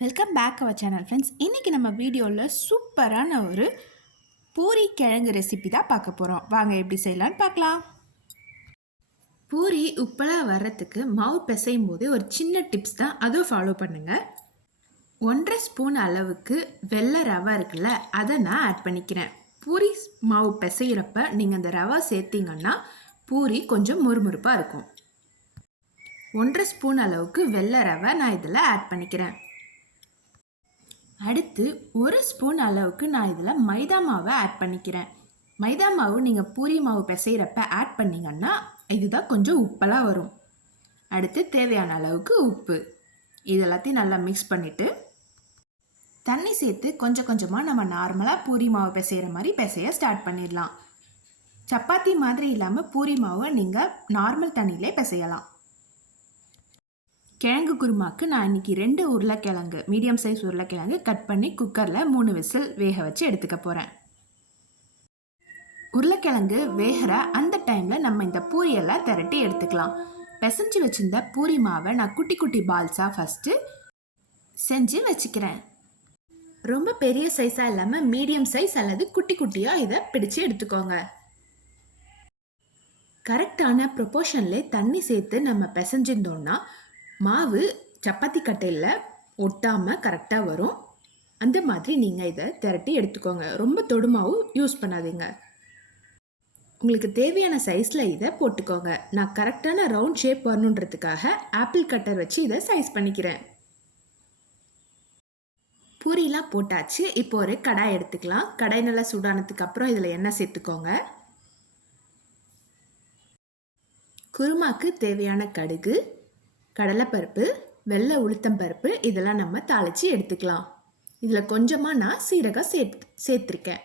Welcome back our channel friends. இன்றைக்கி நம்ம வீடியோவில் சூப்பரான ஒரு பூரி கிழங்கு ரெசிபி தான் பார்க்க போகிறோம். வாங்க எப்படி செய்யலான்னு பார்க்கலாம். பூரி உப்பெல்லாம் வர்றதுக்கு மாவு பிசையும் போது ஒரு சின்ன டிப்ஸ் தான், அதுவும் ஃபாலோ பண்ணுங்கள். 1.5 ஸ்பூன் அளவுக்கு வெள்ளை ரவை இருக்குல்ல, அதை நான் ஆட் பண்ணிக்கிறேன். பூரி மாவு பிசைகிறப்ப நீங்கள் அந்த ரவை சேர்த்திங்கன்னா பூரி கொஞ்சம் முறுமுறுப்பாக இருக்கும். 1.5 ஸ்பூன் அளவுக்கு வெள்ளை ரவை நான் இதில் ஆட் பண்ணிக்கிறேன். அடுத்து 1 ஸ்பூன் அளவுக்கு நான் இதில் மைதா மாவை ஆட் பண்ணிக்கிறேன். மைதா மாவு நீங்கள் பூரி மாவு பிசைகிறப்ப ஆட் பண்ணிங்கன்னா இதுதான் கொஞ்சம் உப்பெல்லாம் வரும். அடுத்து தேவையான அளவுக்கு உப்பு, இது எல்லாத்தையும் நல்லா மிக்ஸ் பண்ணிவிட்டு தண்ணி சேர்த்து கொஞ்சம் கொஞ்சமாக நம்ம நார்மலாக பூரி மாவு பிசைகிற மாதிரி பிசைய ஸ்டார்ட் பண்ணிடலாம். சப்பாத்தி மாதிரி இல்லாமல் பூரி மாவை நீங்கள் நார்மல் தண்ணியிலே பிசையலாம். கிழங்கு குருமாக்கு நான் இன்றைக்கி 2 உருளைக்கிழங்கு, மீடியம் சைஸ் உருளைக்கிழங்கு கட் பண்ணி குக்கரில் 3 விசில் வேக வச்சு எடுத்துக்க போகிறேன். உருளைக்கிழங்கு வேகிற அந்த டைமில் நம்ம இந்த பூரியெல்லாம் திரட்டி எடுத்துக்கலாம். பிசைஞ்சு வச்சுருந்த பூரி மாவை நான் குட்டி குட்டி பால்ஸாக ஃபஸ்ட்டு செஞ்சு வச்சுக்கிறேன். ரொம்ப பெரிய சைஸாக இல்லாமல் மீடியம் சைஸ் அல்லது குட்டி குட்டியாக இதை பிடிச்சு எடுத்துக்கோங்க. கரெக்டான ப்ரொப்போர்ஷன்லே தண்ணி சேர்த்து நம்ம பிசைஞ்சிருந்தோன்னா மாவு சப்பாத்தி கட்டையில் ஒட்டாமல் கரெக்டாக வரும். அந்த மாதிரி நீங்கள் இதை திரட்டி எடுத்துக்கோங்க. ரொம்ப தொடுமாவும் யூஸ் பண்ணாதீங்க. உங்களுக்கு தேவையான சைஸில் இதை போட்டுக்கோங்க. நான் கரெக்டான ரவுண்ட் ஷேப் வரணுன்றதுக்காக ஆப்பிள் கட்டர் வச்சு இதை சைஸ் பண்ணிக்கிறேன். பூரிலாம் போட்டாச்சு. இப்போ ஒரு கடாய் எடுத்துக்கலாம். கடாய் நல்லா சூடானதுக்கு அப்புறம் இதில் எண்ணெய் சேர்த்துக்கோங்க. குருமாக்கு தேவையான கடுகு, கடலைப்பருப்பு, வெள்ளை உளுத்தம்பருப்பு இதெல்லாம் நம்ம தாளித்து எடுத்துக்கலாம். இதில் கொஞ்சமாக நான் சீரகம் சேர்த்துருக்கேன்.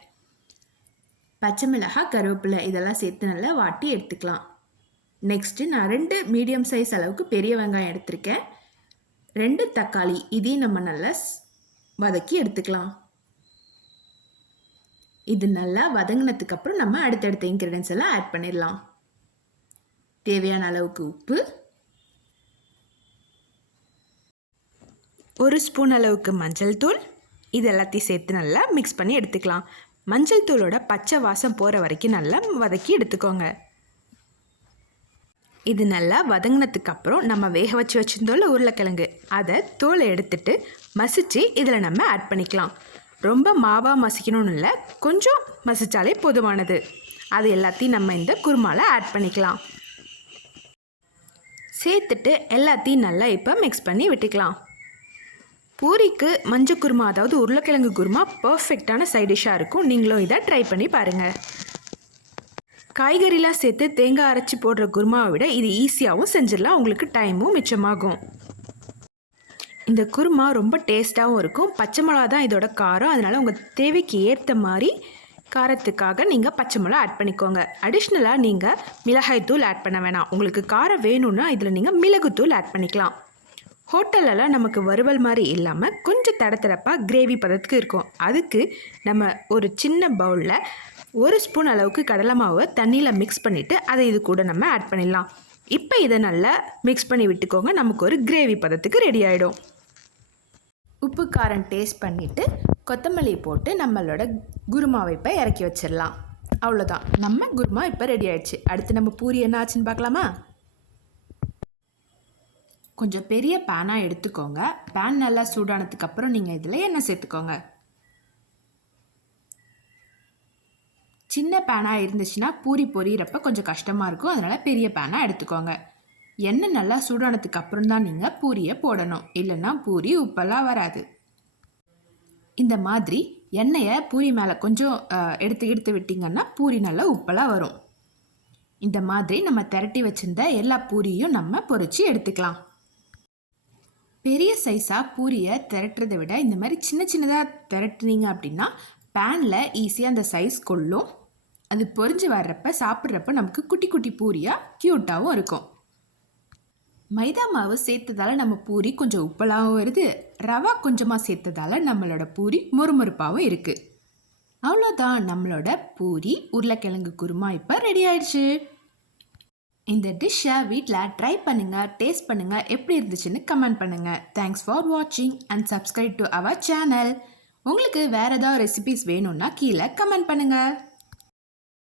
பச்சை மிளகாய், கருவேப்பிலை இதெல்லாம் சேர்த்து நல்லா வாட்டி எடுத்துக்கலாம். நெக்ஸ்ட்டு நான் 2 மீடியம் சைஸ் அளவுக்கு பெரிய வெங்காயம் எடுத்திருக்கேன். 2 தக்காளி இதையும் நம்ம நல்லா வதக்கி எடுத்துக்கலாம். இது நல்லா வதங்கினதுக்கப்புறம் நம்ம அடுத்தடுத்த இன்க்ரீடியன்ஸ் எல்லாம் ஆட் பண்ணிடலாம். தேவையான அளவுக்கு உப்பு, 1 ஸ்பூன் அளவுக்கு மஞ்சள் தூள், இது எல்லாத்தையும் சேர்த்து நல்லா மிக்ஸ் பண்ணி எடுத்துக்கலாம். மஞ்சள் தூளோட பச்சை வாசம் போகிற வரைக்கும் நல்லா வதக்கி எடுத்துக்கோங்க. இது நல்லா வதங்கினதுக்கப்புறம் நம்ம வேக வச்சு வச்சுருந்தோம்ல உருளைக்கிழங்கு, அதை தோலை எடுத்துட்டு மசிச்சு இதில் நம்ம ஆட் பண்ணிக்கலாம். ரொம்ப மாவாக மசிக்கணும்னு இல்லை, கொஞ்சம் மசித்தாலே போதுமானது. அது எல்லாத்தையும் நம்ம இந்த குருமாவில் ஆட் பண்ணிக்கலாம். சேர்த்துட்டு எல்லாத்தையும் நல்லா இப்போ மிக்ஸ் பண்ணி விட்டுக்கலாம். பூரிக்கு மஞ்சள் குருமா, அதாவது உருளைக்கிழங்கு குருமா பர்ஃபெக்டான சைட் டிஷ்ஷாக இருக்கும். நீங்களும் இதை ட்ரை பண்ணி பாருங்கள். காய்கறிலாம் சேர்த்து தேங்காய் அரைச்சி போடுற குருமாவை விட இது ஈஸியாகவும் செஞ்சிடலாம். உங்களுக்கு டைமும் மிச்சமாகும். இந்த குருமா ரொம்ப டேஸ்ட்டாகவும் இருக்கும். பச்சை மிளகா தான் இதோட காரம், அதனால் உங்கள் தேவைக்கு ஏற்ற மாதிரி காரத்துக்காக நீங்கள் பச்சை மிளகா ஆட் பண்ணிக்கோங்க. அடிஷ்னலாக நீங்கள் மிளகாய் தூள் ஆட் பண்ண வேணாம். உங்களுக்கு காரம் வேணும்னா இதில் நீங்கள் மிளகுத்தூள் ஆட் பண்ணிக்கலாம். ஹோட்டலெல்லாம் நமக்கு வறுவல் மாதிரி இல்லாமல் கொஞ்சம் தடத்தடப்பாக கிரேவி பதத்துக்கு இருக்கும். அதுக்கு நம்ம ஒரு சின்ன பவுலில் 1 ஸ்பூன் அளவுக்கு கடலை மாவை தண்ணியில் மிக்ஸ் பண்ணிவிட்டு அதை இது கூட நம்ம ஆட் பண்ணிடலாம். இப்போ இதை நல்லா மிக்ஸ் பண்ணி விட்டுக்கோங்க. நமக்கு ஒரு கிரேவி பதத்துக்கு ரெடி ஆகிடும். உப்பு காரம் டேஸ்ட் பண்ணிவிட்டு கொத்தமல்லி போட்டு நம்மளோட குருமாவை இப்போ இறக்கி வச்சிடலாம். அவ்வளோதான், நம்ம குருமா இப்போ ரெடி ஆகிடுச்சு. அடுத்து நம்ம பூரி என்ன ஆச்சுன்னு பார்க்கலாமா? கொஞ்சம் பெரிய பேனாக எடுத்துக்கோங்க. பேன் நல்லா சூடானதுக்கப்புறம் நீங்கள் இதில் எண்ணெய் சேர்த்துக்கோங்க. சின்ன பேனாக இருந்துச்சுன்னா பூரி பொரியிறப்ப கொஞ்சம் கஷ்டமாக இருக்கும், அதனால் பெரிய பேனாக எடுத்துக்கோங்க. எண்ணெய் நல்லா சூடானதுக்கப்புறம் தான் நீங்கள் பூரியை போடணும், இல்லைன்னா பூரி உப்பெல்லாம் வராது. இந்த மாதிரி எண்ணெயை பூரி மேலே கொஞ்சம் எடுத்து விட்டிங்கன்னா பூரி நல்லா உப்பெல்லாம் வரும். இந்த மாதிரி நம்ம திரட்டி வச்சுருந்த எல்லா பூரியும் நம்ம பொரித்து எடுத்துக்கலாம். பெரிய சைஸாக பூரியை திரட்டுறதை விட இந்த மாதிரி சின்ன சின்னதாக திரட்டுனீங்க அப்படின்னா பேனில் ஈஸியாக அந்த சைஸ் கொள்ளும். அது பொரிஞ்சு வர்றப்ப சாப்பிட்றப்ப நமக்கு குட்டி குட்டி பூரியாக க்யூட்டாகவும் இருக்கும். மைதா மாவு சேர்த்ததால் நம்ம பூரி கொஞ்சம் உப்பலாகவும் வருது, ரவா கொஞ்சமாக சேர்த்ததால் நம்மளோட பூரி முறுமுறுப்பாகவும் இருக்குது. அவ்வளோதான், நம்மளோட பூரி உருளைக்கிழங்கு குருமா இப்போ ரெடி ஆயிடுச்சு. இந்த டிஷ்ஷை வீட்டில் ட்ரை பண்ணுங்கள், டேஸ்ட் பண்ணுங்கள், எப்படி இருந்துச்சுன்னு கமெண்ட் பண்ணுங்கள். தேங்க்ஸ் ஃபார் வாட்சிங் and subscribe to our channel. உங்களுக்கு வேறு ஏதாவது ரெசிபிஸ் வேணும்னா கீழே கமெண்ட் பண்ணுங்கள்.